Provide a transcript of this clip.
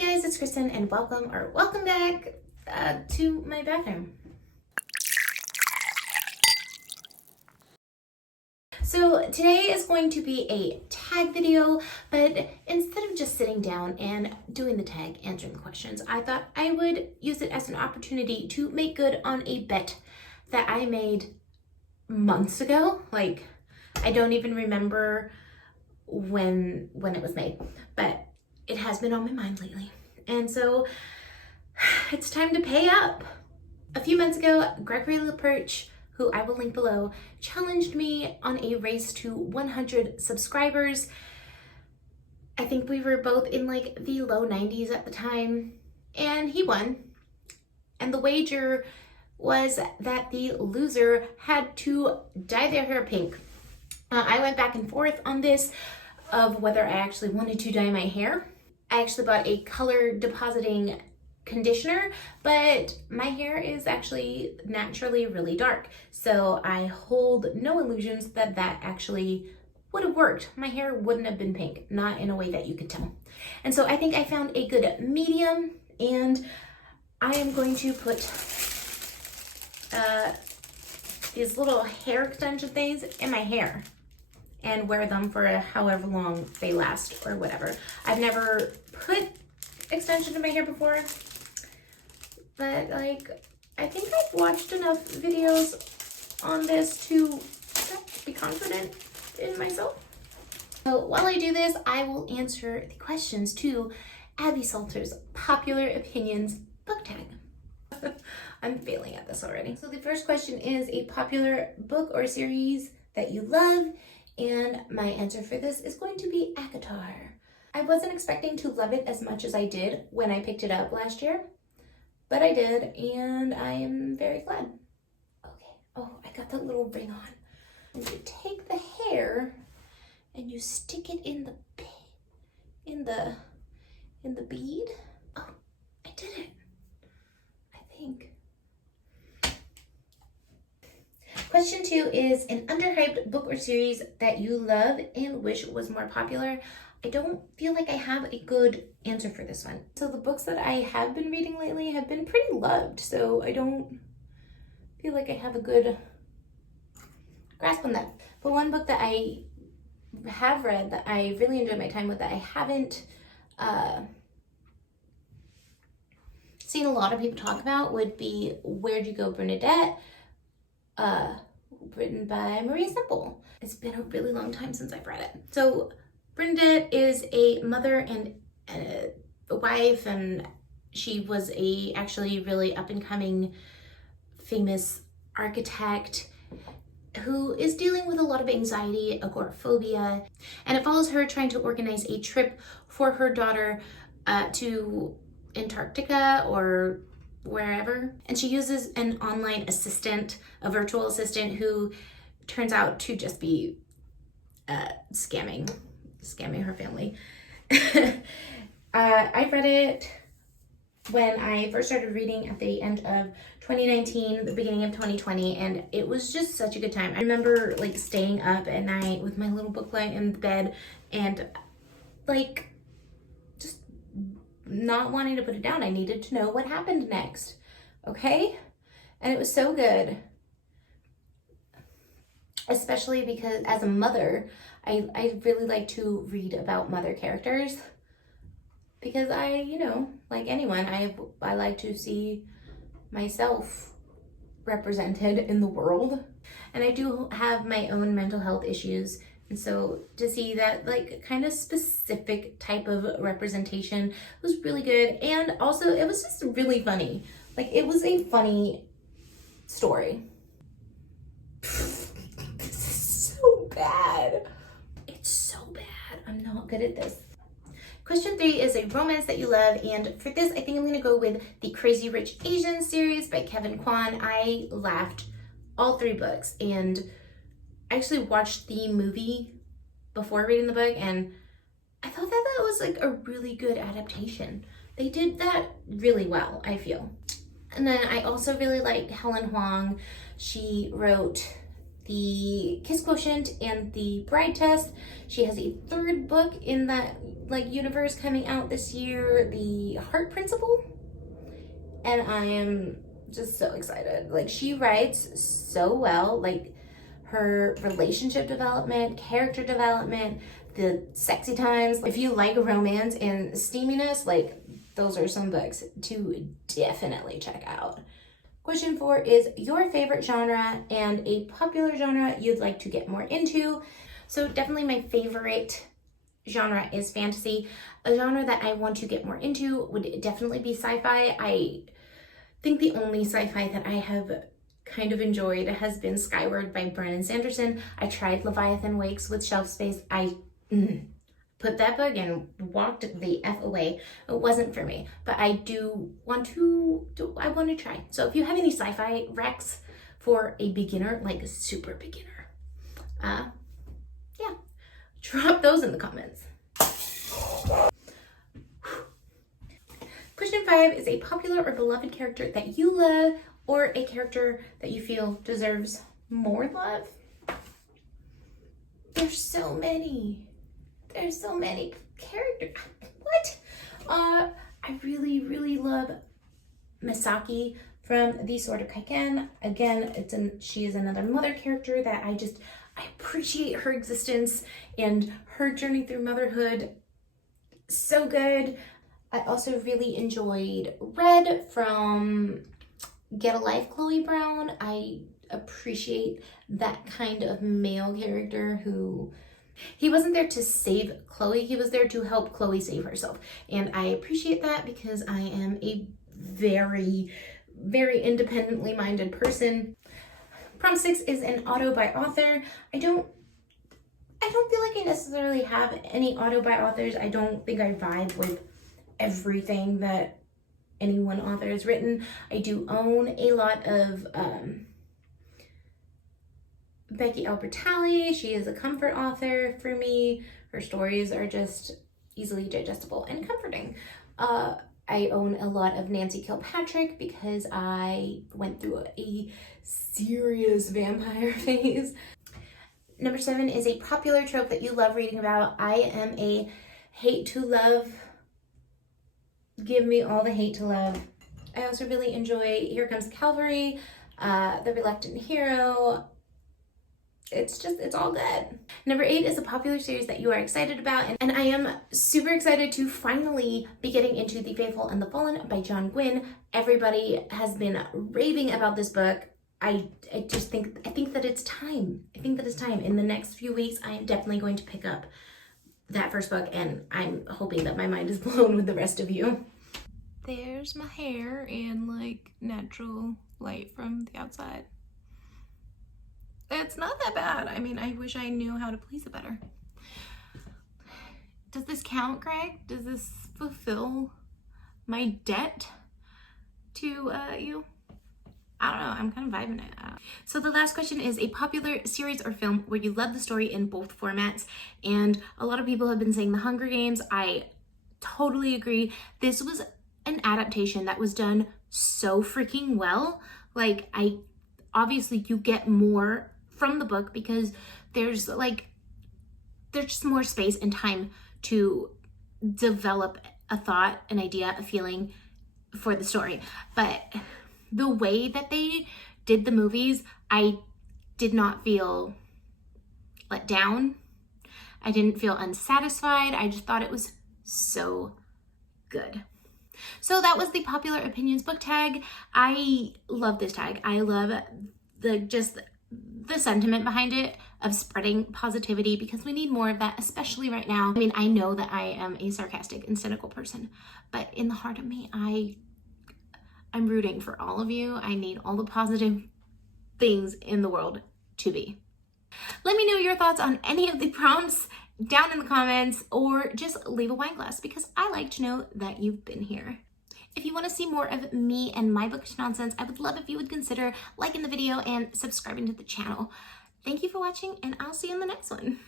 guys, it's Kristen and welcome back to my bathroom. So today is going to be a tag video, but instead of just sitting down and doing the tag, answering the questions, I thought I would use it as an opportunity to make good on a bet that I made months ago. Like, I don't even remember when it was made, but it has been on my mind lately. And so it's time to pay up. A few months ago, Gregory LaPerch, who I will link below, challenged me on a race to 100 subscribers. I think we were both in like the low 90s at the time, and he won. And the wager was that the loser had to dye their hair pink. I went back and forth on this of whether I actually wanted to dye my hair. I actually bought a color depositing conditioner, but my hair is actually naturally really dark. So I hold no illusions that that actually would have worked. My hair wouldn't have been pink, not in a way that you could tell. And so I think I found a good medium, and I am going to put these little hair extension things in my hair and wear them for however long they last or whatever. I've never put extension in my hair before, but like, I think I've watched enough videos on this to be confident in myself. So while I do this, I will answer the questions to Abby Salter's popular opinions book tag. I'm failing at this already. So the first question is a popular book or series that you love, and my answer for this is going to be ACOTAR. I wasn't expecting to love it as much as I did when I picked it up last year, but I did, and I am very glad. Okay, oh, I got that little ring on. And you take the hair and you stick it in the bead. Oh, I did it, I think. Question 2 is an underhyped book or series that you love and wish was more popular. I don't feel like I have a good answer for this one. So the books that I have been reading lately have been pretty loved, so I don't feel like I have a good grasp on that. But one book that I have read that I really enjoyed my time with that I haven't seen a lot of people talk about would be Where'd You Go, Bernadette? Written by Maria Semple. It's been a really long time since I've read it. So Bernadette is a mother and a wife, and she was a actually really up and coming famous architect who is dealing with a lot of anxiety, agoraphobia, and it follows her trying to organize a trip for her daughter to Antarctica or wherever. And she uses an online assistant, a virtual assistant, who turns out to just be scamming her family. I read it when I first started reading at the end of 2019, the beginning of 2020, and it was just such a good time. I remember like staying up at night with my little book light in bed and like just not wanting to put it down. I needed to know what happened next, okay? And it was so good, especially because as a mother, I really like to read about mother characters because I, you know, like anyone, I like to see myself represented in the world. And I do have my own mental health issues, and so to see that like kind of specific type of representation was really good. And also it was just really funny. Like, it was a funny story. This is so bad. It's so bad. I'm not good at this. Question 3 is a romance that you love, and for this I think I'm gonna go with the Crazy Rich Asians series by Kevin Kwan. I laughed all 3 books, and I actually watched the movie before reading the book, and I thought that that was like a really good adaptation. They did that really well, I feel. And then I also really liked Helen Huang. She wrote the Kiss Quotient and the Bride Test. She has a third book in that like universe coming out this year, the Heart Principle. And I am just so excited. Like, she writes so well, like her relationship development, character development, the sexy times. If you like romance and steaminess, like those are some books to definitely check out. Question 4 is your favorite genre and a popular genre you'd like to get more into. So definitely my favorite genre is fantasy. A genre that I want to get more into would definitely be sci-fi. I think the only sci-fi that I have kind of enjoyed has been Skyward by Brandon Sanderson. I tried Leviathan Wakes with shelf space. I put that book and walked the F away. It wasn't for me, but I do want to try. So if you have any sci-fi recs for a beginner, like a super beginner, yeah, drop those in the comments. Question 5 is a popular or beloved character that you love or a character that you feel deserves more love. There's so many. There's so many characters. What? I really, really love Misaki from The Sword of Kaiken. Again, she is another mother character that I appreciate her existence and her journey through motherhood. So good. I also really enjoyed Red from Get a Life, Chloe Brown. I appreciate that kind of male character who, he wasn't there to save Chloe, he was there to help Chloe save herself. And I appreciate that because I am a very, very independently minded person. Prompt 6 is an auto by author. I don't feel like I necessarily have any auto by authors. I don't think I vibe with everything that any one author has written. I do own a lot of Becky Albertalli. She is a comfort author for me. Her stories are just easily digestible and comforting. I own a lot of Nancy Kilpatrick because I went through a serious vampire phase. Number 7 is a popular trope that you love reading about. I am a hate to love. Give me all the hate to love. I also really enjoy Here Comes Calvary, The Reluctant Hero. It's all good. Number 8 is a popular series that you are excited about, and I am super excited to finally be getting into The Faithful and the Fallen by John Gwynne. Everybody has been raving about this book. I think that it's time. I think that it's time. In the next few weeks, I am definitely going to pick up that first book, and I'm hoping that my mind is blown with the rest of you. There's my hair in like natural light from the outside. It's not that bad. I mean, I wish I knew how to please it better. Does this count, Greg? Does this fulfill my debt to you? I don't know, I'm kind of vibing it out. So the last question is a popular series or film where you love the story in both formats. And a lot of people have been saying The Hunger Games. I totally agree. This was an adaptation that was done so freaking well. Like, obviously you get more from the book because there's just more space and time to develop a thought, an idea, a feeling for the story. But the way that they did the movies, I did not feel let down. I didn't feel unsatisfied. I just thought it was so good. So that was the Popular Opinions book tag. I love this tag. I love the sentiment behind it of spreading positivity because we need more of that, especially right now. I mean, I know that I am a sarcastic and cynical person, but in the heart of me, I'm rooting for all of you. I need all the positive things in the world to be. Let me know your thoughts on any of the prompts down in the comments, or just leave a wine glass because I like to know that you've been here. If you want to see more of me and my bookish nonsense, I would love if you would consider liking the video and subscribing to the channel. Thank you for watching, and I'll see you in the next one.